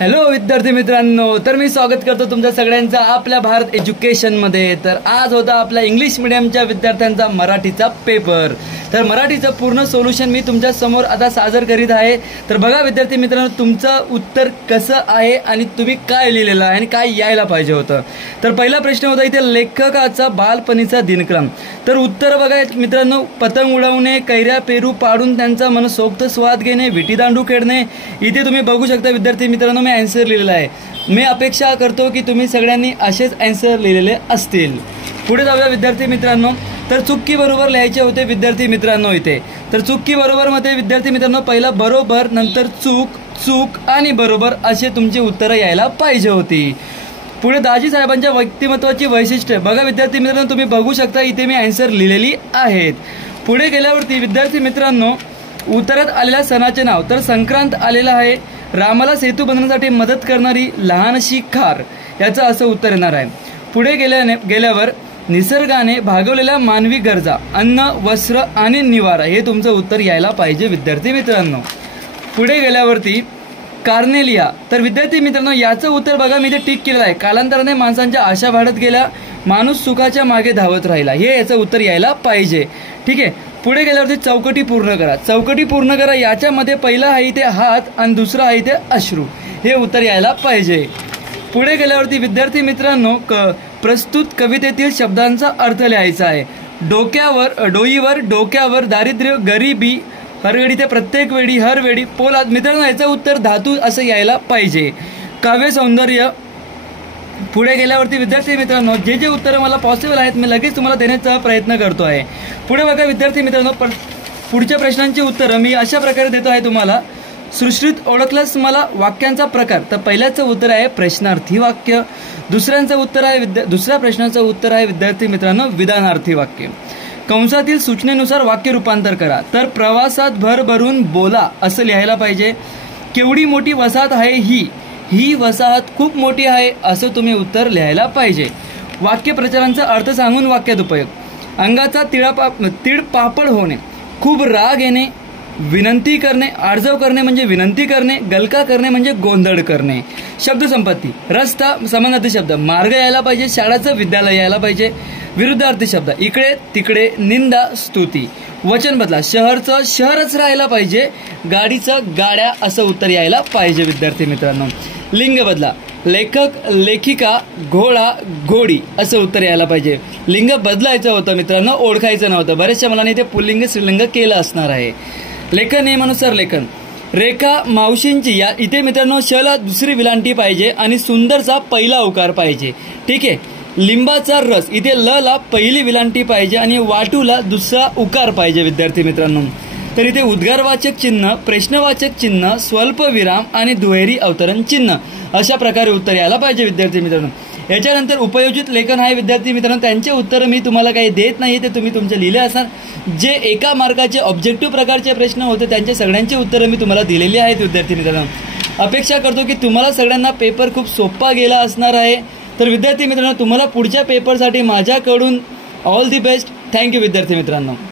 Hello विद्यार्थी मित्रांनो, तर मी स्वागत करतो तुमच्या सगळ्यांचा आपल्या भारत एज्युकेशनमध्ये। तर आज होता आपल्या इंग्लिश मीडियमच्या विद्यार्थ्यांचा मराठीचा पेपर। तर मराठीचं पूर्ण सोल्युशन मी तुमच्या समोर आता सादर करीत आहे। तर बघा विद्यार्थी मित्रांनो, तुमचं उत्तर कसं आहे आणि तुम्ही काय लिहिलेलं आहे आणि काय यायला पाहिजे होतं। तर पहिला प्रश्न होता इथे लेखकाचा बालपणीचा दिनक्रम। तर उत्तर बघा मित्रांनो, पतंग उडवणे, कैऱ्या पेरू पाडून त्यांचा मनसोक्त स्वाद घेणे, विटी दांडू खेळणे। इथे तुम्ही बघू शकता विद्यार्थी मित्रांनो, मी आन्सर लिहिलेला आहे। मी अपेक्षा करतो की तुम्ही सगळ्यांनी असेच आन्सर लिहिलेले असतील। पुढे जाऊया विद्यार्थी मित्रांनो। तर चुकी बरोबर लिहायचे होते विद्यार्थी मित्रांनो इथे। तर चुकी बरोबर मध्ये विद्यार्थी मित्रांनो पहिला बरोबर, नंतर चूक, चूक आणि बरोबर असे तुमची उत्तरं यायला पाहिजे होती। पुढे दाजी साहेबांच्या व्यक्तिमत्वाची वैशिष्ट्ये बघा विद्यार्थी मित्रांनो, तुम्ही बघू शकता इथे मी आन्सर लिहिलेली आहेत। पुढे गेल्यावरती विद्यार्थी मित्रांनो उत्तरात आलेल्या सणाचे नाव, तर संक्रांत आलेला आहे। रामाला सेतू बनवण्यासाठी मदत करणारी लहानशी खार, याचं असं उत्तर येणार आहे। पुढे गेल्यावर निसर्गाने भागवलेल्या मानवी गरजा, अन्न, वस्त्र आणि निवारा, हे तुमचं उत्तर यायला पाहिजे विद्यार्थी मित्रांनो। पुढे गेल्यावरती कार्नेलिया, तर विद्यार्थी मित्रांनो याचं उत्तर बघा मी इथे टिक केलेलं आहे। कालांतराने माणसांच्या आशा वाढत गेल्या, माणूस सुखाच्या मागे धावत राहिला, हे याचं उत्तर यायला पाहिजे। ठीक आहे। पुढे गेल्यावरती चौकटी पूर्ण करा। चौकटी पूर्ण करा याच्यामध्ये पहिला आहे इथे हात आणि दुसरा आहे इथे अश्रू, हे उत्तर यायला पाहिजे। पुढे गेल्यावरती विद्यार्थी मित्रांनो प्रस्तुत कवितेतील शब्दांचा अर्थ लिहायचा आहे। डोईवर, डोक्यावर, दारिद्र्य, गरिबी, हरवेळी ते प्रत्येक वेळी, हर वेळी, पोलाद। मित्रांनो याचं उत्तर धातू असं यायला पाहिजे। काव्य सौंदर्य। पुढे गेल्यावरती विद्यार्थी मित्रांनो जे जे उत्तर मला पॉसिबल आहेत मी लगेच तुम्हाला देण्याचा प्रयत्न करतो आहे। पुढे बघा विद्यार्थी मित्रांनो पुढच्या प्रश्नांची उत्तरं मी अशा प्रकारे देतो आहे तुम्हाला। सृष्टीत ओळखलंस मला वाक्यांचा प्रकार, तर पहिल्याचं उत्तर आहे प्रश्नार्थी वाक्य। दुसऱ्या प्रश्नाचं उत्तर आहे विद्यार्थी मित्रांनो विधानार्थी वाक्य। कंसातील सूचनेनुसार वाक्य रूपांतर करा, तर प्रवासात भर भरून बोला असं लिहायला पाहिजे। केवढी मोठी वसाहत आहे ही वसाहत खूप मोठी आहे असं तुम्ही उत्तर लिहायला पाहिजे। वाक्य प्रचारांचा अर्थ सांगून वाक्यात उपयोग। अंगाचा तीळ पापड होणे, खूप राग येणे, विनंती करणे, आर्जव करणे म्हणजे विनंती करणे, गलका करणे म्हणजे गोंधळ करणे। शब्दसंपत्ती, रस्ता समानार्थी शब्द, मार्ग यायला पाहिजे, शाळाचं विद्यालय यायला पाहिजे। विरुद्धार्थी शब्द, इकडे तिकडे, निंदा, स्तुती। वचन बदला, शहरचं शहरच राहायला पाहिजे, गाडीचं गाड्या असं उत्तर यायला पाहिजे विद्यार्थी मित्रांनो। लिंग बदला, लेखक, लेखिका, घोडा, घोडी असं उत्तर यायला पाहिजे। लिंग बदलायचं होतं मित्रांनो, ओळखायचं नव्हतं। बऱ्याचशा मुलांनी इथे पुल्लिंग स्त्रीलिंग केलं असणार आहे। लेखन नियमानुसार लेखन, रेखा मावशींची, या इथे मित्रांनो शला दुसरी विलांटी पाहिजे आणि सुंदरचा पहिला उकार पाहिजे। ठीक आहे। लिंबाचा रस, इथे ल ला पहिली विलांटी पाहिजे आणि वाटूला दुसरा उकार पाहिजे विद्यार्थी मित्रांनो। तर इथे उद्गारवाचक चिन्ह, प्रश्नवाचक चिन्ह, स्वल्प विराम आणि दुहेरी अवतरण चिन्ह अशा प्रकारे उत्तर यायला पाहिजे विद्यार्थी मित्रांनो। याच्यानंतर उपयोजित लेखन आहे विद्यार्थी मित्रांनो, त्यांचे उत्तर मी तुम्हाला काही देत नाही, ते तुम्ही तुमचे लिहिले असणार। जे एका मार्काचे ऑब्जेक्टिव्ह प्रकारचे प्रश्न होते त्यांचे सगळ्यांची उत्तरं मी तुम्हाला दिलेली आहेत विद्यार्थी मित्रांनो। अपेक्षा करतो की तुम्हाला सगळ्यांना पेपर खूप सोपा गेला असणार आहे। तर विद्यार्थी मित्रांनो तुम्हाला पुढच्या पेपरसाठी माझ्याकडून ऑल दी बेस्ट। थँक्यू विद्यार्थी मित्रांनो।